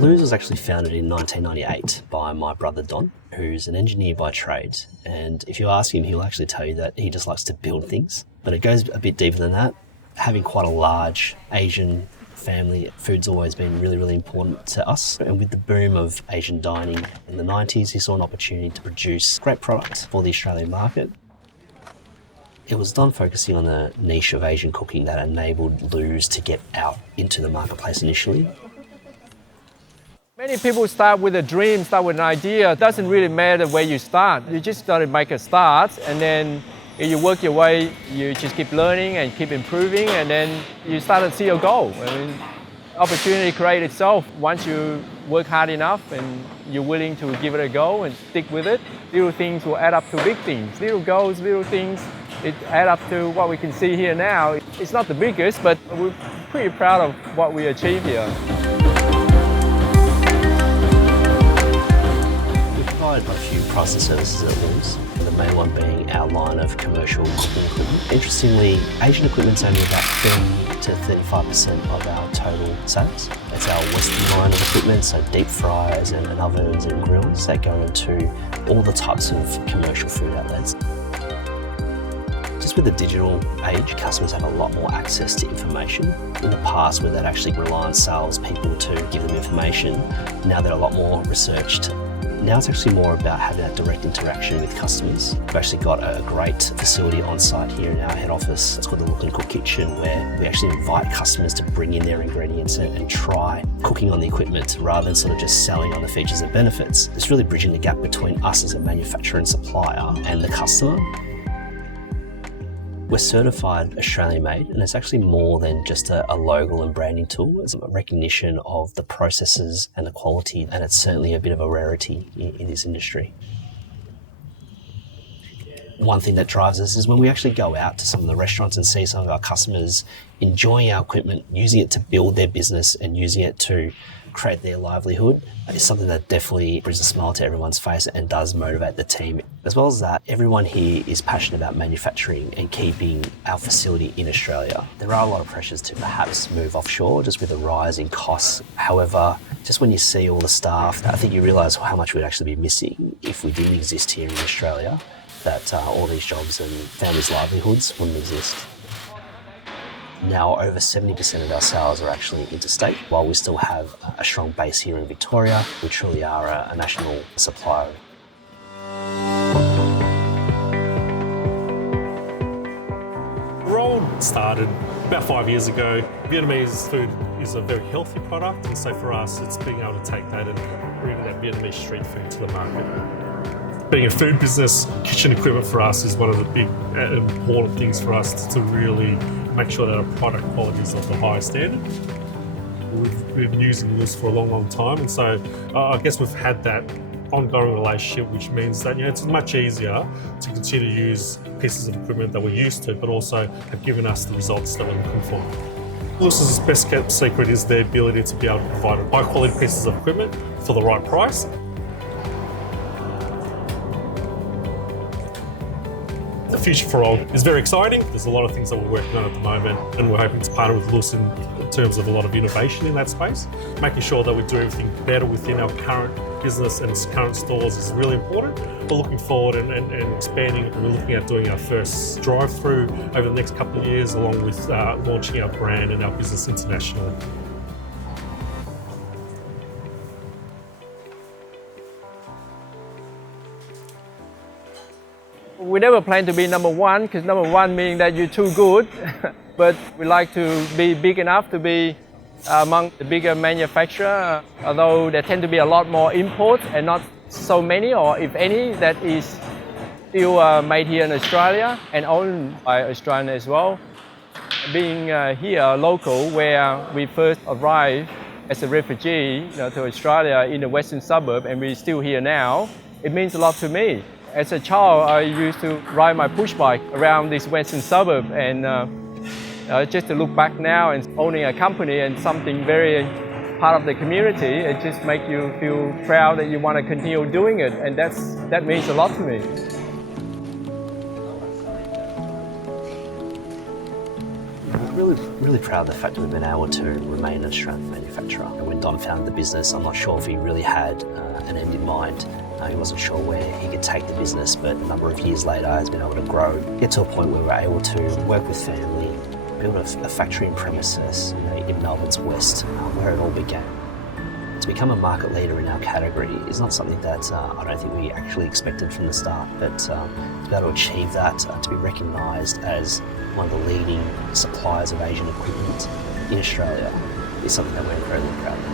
Lew's was actually founded in 1998 by my brother Don, who's an engineer by trade. And if you ask him, he'll actually tell you that he just likes to build things. But it goes a bit deeper than that. Having quite a large Asian family, food's always been really, really important to us. And with the boom of Asian dining in the 90s, he saw an opportunity to produce great product for the Australian market. It was Don focusing on the niche of Asian cooking that enabled Lew's to get out into the marketplace initially. Many people start with a dream, start with an idea. It doesn't really matter where you start. You just got to make a start, and then you work your way, you just keep learning and keep improving, and then you start to see your goal. I mean, opportunity creates itself once you work hard enough and you're willing to give it a go and stick with it. Little things will add up to big things. Little goals, little things, it add up to what we can see here now. It's not the biggest, but we're pretty proud of what we achieved here. Provide a few products and services at Lew's, the main one being our line of commercial cooking equipment. Interestingly, Asian equipment's only about 30 to 35% of our total sales. It's our Western line of equipment, so deep fryers and ovens and grills that go into all the types of commercial food outlets. Just with the digital age, customers have a lot more access to information. In the past, where they'd actually rely on salespeople to give them information, now they're a lot more researched. Now it's actually more about having that direct interaction with customers. We've actually got a great facility on site here in our head office. It's called the Look and Cook Kitchen, where we actually invite customers to bring in their ingredients and try cooking on the equipment rather than sort of just selling on the features and benefits. It's really bridging the gap between us as a manufacturer and supplier and the customer. We're certified Australian made, and it's actually more than just a logo and branding tool. It's a recognition of the processes and the quality, and it's certainly a bit of a rarity in this industry. One thing that drives us is when we actually go out to some of the restaurants and see some of our customers enjoying our equipment, using it to build their business and using it to create their livelihood. It's something that definitely brings a smile to everyone's face and does motivate the team. As well as that, everyone here is passionate about manufacturing and keeping our facility in Australia. There are a lot of pressures to perhaps move offshore just with the rise in costs. However, just when you see all the staff, I think you realise how much we'd actually be missing if we didn't exist here in Australia, that all these jobs and families' livelihoods wouldn't exist. Now over 70% of our sales are actually interstate, while we still have a strong base here in Victoria. We truly are a national supplier. The role started about 5 years ago. Vietnamese food is a very healthy product, and so for us it's being able to take that and bring that Vietnamese street food to the market. Being a food business, kitchen equipment for us is one of the big important things for us to really make sure that our product quality is of the highest standard. We've been using this for a long, long time, and so I guess we've had that ongoing relationship, which means that it's much easier to continue to use pieces of equipment that we're used to, but also have given us the results that we're looking for. Lewis's best kept secret is their ability to be able to provide high quality pieces of equipment for the right price. The future for Old is very exciting. There's a lot of things that we're working on at the moment, and we're hoping to partner with Lewis in terms of a lot of innovation in that space. Making sure that we do everything better within our current business and current stores is really important. We're looking forward and expanding. We're looking at doing our first drive-through over the next couple of years, along with launching our brand and our business internationally. We never plan to be number one, because number one meaning that you're too good. But we like to be big enough to be among the bigger manufacturers, although there tend to be a lot more imports and not so many, or if any, that is still made here in Australia and owned by Australians as well. Being here local, where we first arrived as a refugee to Australia in the western suburb, and we're still here now, it means a lot to me. As a child, I used to ride my push bike around this western suburb, and just to look back now and owning a company and something very part of the community, it just makes you feel proud that you want to continue doing it, and that means a lot to me. We've really proud of the fact that we've been able to remain an Australian manufacturer. And when Don founded the business, I'm not sure if he really had an end in mind. He wasn't sure where he could take the business, but a number of years later has been able to grow, get to a point where we're able to work with family, build a factory in premises in Melbourne's west, where it all began. To become a market leader in our category is not something that I don't think we actually expected from the start, but to be able to achieve that, to be recognised as one of the leading suppliers of Asian equipment in Australia is something that we're incredibly proud of.